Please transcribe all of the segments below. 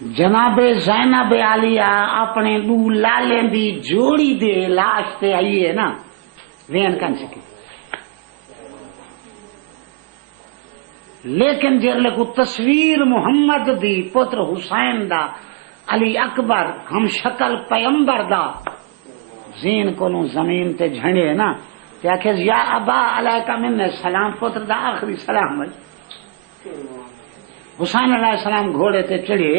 جناب زینب عالیہ اپنے دو لالیں دی جوڑی دے لاش تے آئی ہے نا وین کن سکی، لیکن جرلے کو تصویر محمد دی پتر حسین دا علی اکبر ہم شکل پیمبر دا زین کو نو زمین تے جھنڈے نا تے آکھے یا ابا علیکہ من السلام، پتر دا آخری سلام ہے۔ حسین علیہ السلام گھوڑے تے چڑھے،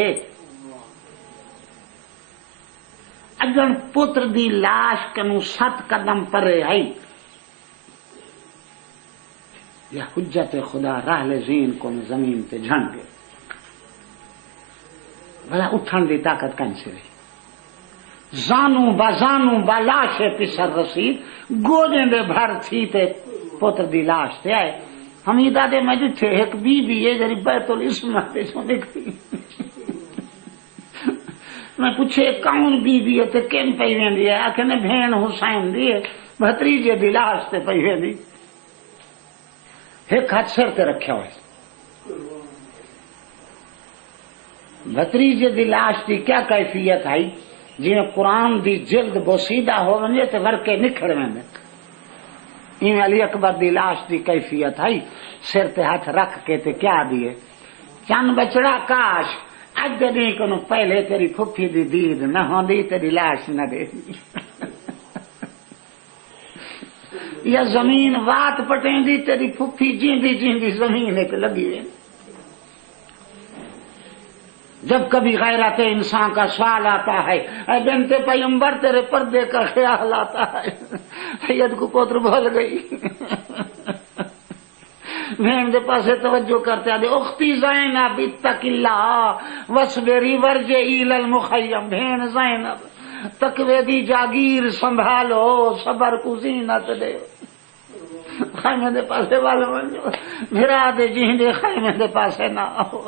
اگر پتر دی لاش کنو 7 قدم پرے آئی یا حجت خدا راہ لزین کو زمین تے جھن گئے، بھلا اٹھن دی طاقت کن سے رہی، زانو با لاش پسر رسید، گوجیں دے بھر تھی تے پتر دی لاش تے آئے۔ حمیدہ دے میں جو تھے ایک بی بی ہے جری بیت الاسمہ تے سو نکتی، میں پوچھے کون بی بی ہے تے کیم پئی ویندی ہے؟ آکھے نے بھین حسین دی ہے، بھتریجے دی لاش تے پئی ویندی، ایک ہاتھ سر تے رکھیا ہوئے۔ بھتریجے دی لاش دی کیا کیفیت ہے؟ جی قرآن دی جلد بوسیدہ ہو ونجے تے ورکے نکھڑ ویندے، این علی اکبر دی لاش دی کیفیت ہے سر تے ہاتھ رکھ کے تے کیا دیے، چند بچڑا کاش اج دی کنو پہلے تیری پھپھی دی دید نہ ہوندی تیری لاش نہ دے یا زمین وات پٹیں دی تیری پھپھی جیندی زمین ایک لگی ہوئی۔ جب کبھی غیرت انسان کا سوال آتا ہے، اے بنت پیغمبر تیرے پردے کا خیال آتا ہے، سید کو پوتر بھول گئی، بہن دے پاسے توجہ کرتے آدھے اختی زینب اتق اللہ وصبری ورجعی للمخیم، بہن زینب تقوی دی جاگیر سنبھالو، صبر کو زینت دے، خیمے دے پاسے والے منجو بھرا دے جہیں دے خیمے دے پاسے نہ آؤ۔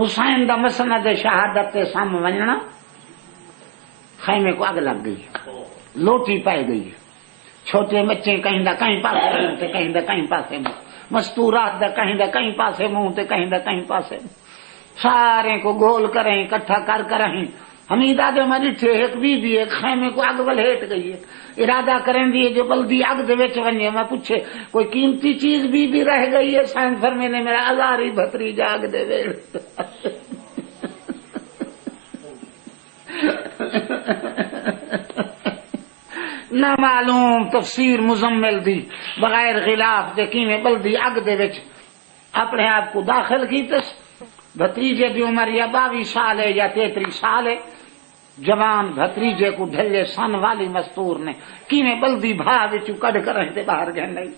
حسین دا مسند شہادت تے سام ونجنا، خیمے کو اگ لگ گئی، لوٹی پائے گئی، چھوٹے بچے کہیں دا کہیں پاسے منہ تے کہیں دا کہیں پاسے منہ، مستورات دا کہیں دا کہیں پاسے منہ تے کہیں دا کہیں پاسے منہ، سارے کو گول کریں اکٹھا کر کریں۔ حمیدہ دے مری تھے ایک بی بی ایک خیمے کو اگ ولہیٹ گئی ہے، ارادہ کریں دیے جو بلدی اگ دے وچ ونجے، میں پوچھے کوئی قیمتی چیز بی بی رہ گئی ہے؟ سائنس فرمینے میرا ازاری بھتریجا اگ دے ویڑ نہ معلوم تفسیر مزمل دی بغیر غلاف دے کیویں بلدی اگ دے وچ اپنے آپ کو داخل کیتس۔ بھتریجے دی عمر یا 22 سال ہے یا 33 سال ہے، جوان بھتریجے کو ڈھلے سن والی مستور نے کیویں بلدی بھا وچ کڈ کر رہتے باہر گئے نہیں،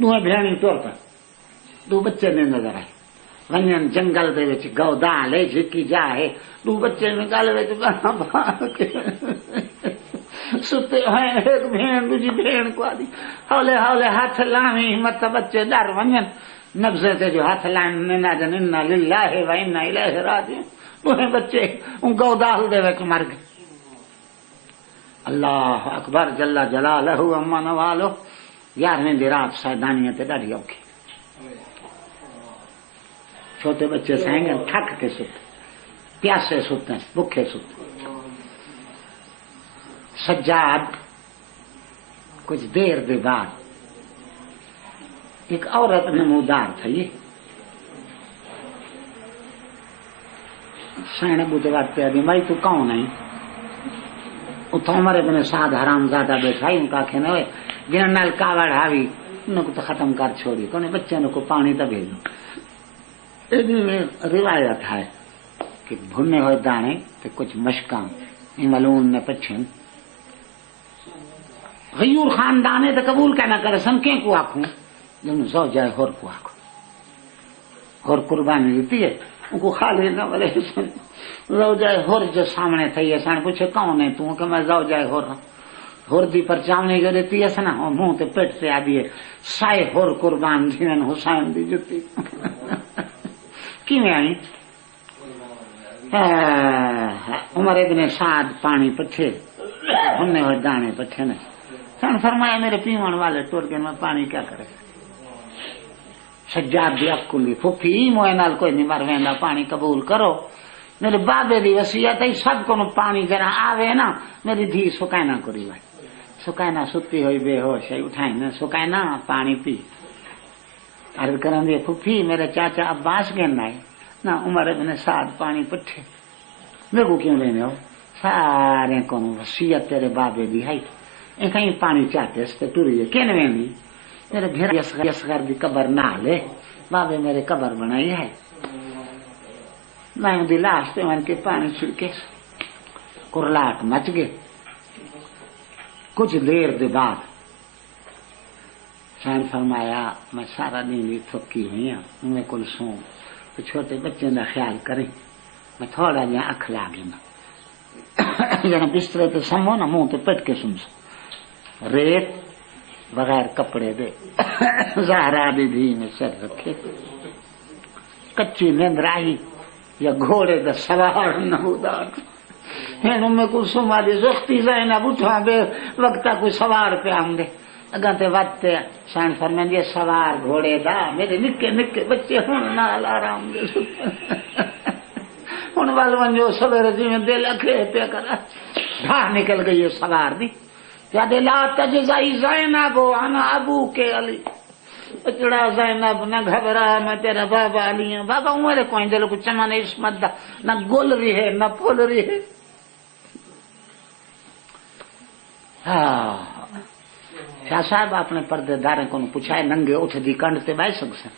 دوے بھیڑی ٹر پے، دو بچے نے نظر آئے ونجن جنگل دے وچ گودا لے جھکی جا ہے، دو بچے نے گل وچ باہر کے ستے ہیں، ایک بھین دوجی بھین کو آدھی ہولے ہولے ہاتھ لاویں مت بچے ڈر ونجن، نبزے تے جو ہاتھ لائن نہ جن انا للہ و انا الیہ راجعون، دوہیں بچے ان گودال دے وچ مر گئے۔ اللہ اکبر جل جلالہ اما نوالو۔ 11ویں دی رات سیدانیت ڈاڈی اوکھی، چھوٹے بچے سینگن تھک کے ستے، پیاسے ستے، بکھے ستے۔ سجاد کچھ دیر دے بعد ایک عورت نمودار تھا، یہ سین ابو دوات پہ آدھی بھائی تو کون ہے؟ اتھا عمر ابن سعد حرام زادہ بیٹھا ہی ان کا کہنا ہوئے جنہوں نال کاوڑ ہاوی انہوں کو تو ختم کر چھوڑی، کونے بچے کو پانی تو بھیجو۔ ادھر میں روایت ہے کہ بھنے ہوئے دانے تے کچھ مشکاں ملون نے پچھن غیور خاندانے تے قبول کہنا کرے سن کیں کو آکھوں جنہوں زوجہ ہور کو آکھوں، ہور قربانی دیتی ہے ان کو خالی نہ بلے سن زوجہ ہور جو سامنے تھی ہے سن پوچھے کون ہے تو کہ میں زوجہ ہور ہوں، ہور دی پرچاونی جو دیتی ہے سنا منہ تے پیٹ سے آدھی ہے سائے ہور قربان جنہوں حسین دی جتی کی میں آئی۔ عمر ابن سعد پانی پٹھے بھنے ہوئے دانے پٹھے نے سن فرمایا میرے پیون والے ٹوٹ کے میں پانی کیا کرے، سجاد دی اکلی پھپھی موئے نال کوئی نہیں مر ویندا پانی قبول کرو میرے بابے دی وصیت ہے سب کو پانی جرا آوے نا میری دھی سکائنا کری بھائی سکائنا ستی ہوئی بے ہوش ہے اٹھائیں نا سکائنا پانی پی عرض کرن دی پھپھی میرے چاچا عباس کہنا ہے نہ عمر ابن سعد پانی پٹھے میرے کو کیوں لینے ہو سارے کو وصیت تیرے بابے دی ہے کہیں پانی چاہتے اس تے ٹری ہے کین ویندی میرے گھر اصغر دی قبر نہ لے بابے میرے قبر بنائی ہے میں دی لاش تے من کے پانی چھڑکے کرلاٹ مچ گئے کچھ دیر دے بعد شان فرمایا میں سارا دن بھی تھکی ہوئی ہوں میں کل سوں تو چھوٹے بچے کا خیال کریں میں تھوڑا جہاں اکھ لا گیا جہاں بسترے تے سمو نا منہ تے پٹ کے سن ریت بغیر کپڑے دے زہرا دی دھی میں سر رکھے کچی نیندر آئی یا گھوڑے دا سوار نہودار میں کچھ سما دی زختی زینب اٹھا بے وقتا کوئی سوار پہ آم دے اگاں تے وقت سائن فرمین یہ سوار گھوڑے دا میرے نکے نکے بچے ہون نال آرام دے ہون وال ونجو سویرے جی میں دل اکھے پہ کرا باہر نکل گئی یہ سوار دی یاد لا تجزائی زینب انا ابو کے علی اچڑا زینب نہ گھبرا میں تیرا بابا علی ہوں بابا عمر کوئی دل کو چمن عصمت دا نہ گل رہی ہے نہ پھول رہی ہے شاہ صاحب اپنے پردے دارے کو پوچھا ہے ننگے اٹھ دی کنڈ تے بہ سکسن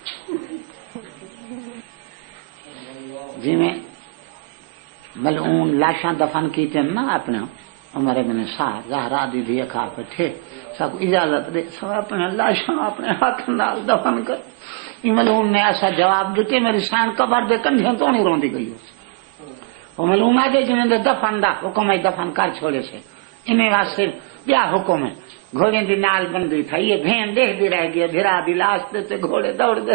جی میں ملعون لاشاں دفن کیتے نا اپنے عمر ابن سعد زہرا دی دھی کھا بیٹھے سب اجازت دے سب اپنے لاشاں اپنے ہاتھ نال دفن کر ملعون نے ایسا جواب دیتے میری سان قبر دے کنڈیاں تو نہیں روندی گئی وہ ملعون آ جی میں دفن دا حکم ہے دفن کر چھوڑے سے انہیں واسطے کیا حکم ہے گھوڑے دی نال بندی تھا یہ بھین دیکھ دی رہ گیا بھرا دی لاش دیتے گھوڑے دوڑ دے